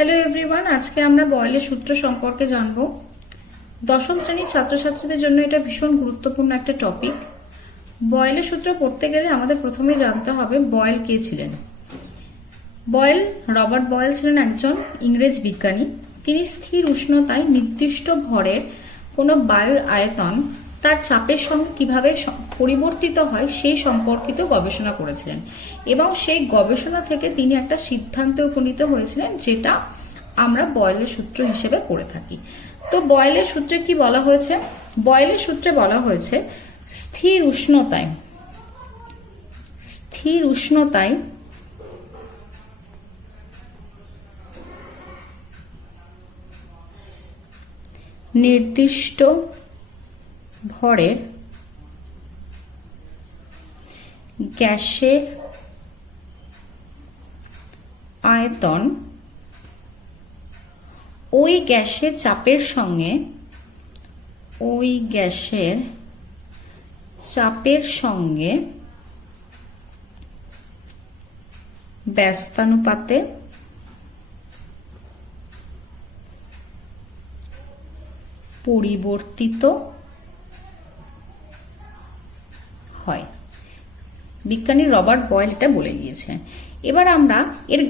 Hello everyone আজকে আমরা বয়েলের সূত্র সম্পর্কে জানব। দশম শ্রেণির ছাত্রছাত্রীদের জন্য এটা ভীষণ গুরুত্বপূর্ণ একটা টপিক বয়েলের সূত্র পড়তে গেলে আমাদের প্রথমে জানতে হবে বয়েল কে ছিলেন। বয়েল, রবার্ট বয়েল ছিলেন একজন ইংরেজ বিজ্ঞানী। তিনি স্থির উষ্ণতায় নির্দিষ্ট ভরের কোনো বায়ুর আয়তন তার চাপের সঙ্গে কীভাবে পরিবর্তিত হয় সেই সম্পর্কিত গবেষণা করেছিলেন। এবং সেই গবেষণা থেকে তিনি একটা সিদ্ধান্তে উপনীত হয়েছিলেন যেটা আমরা বয়লের সূত্র হিসেবে পড়ে থাকি। তো বয়েলের সূত্রে কি বলা হয়েছে? বয়লের সূত্রে বলা হয়েছে, স্থির উষ্ণতায় স্থির উষ্ণতায় নির্দিষ্ট ভরের গ্যাসের আয়তন ওই গ্যাসের চাপের সঙ্গে ওই গ্যাসের চাপের সঙ্গে ব্যস্তানুপাতে পরিবর্তিত হয়। বিজ্ঞানী রবার্ট বয়েল এটা বলে গিয়েছে এবার আমরা এর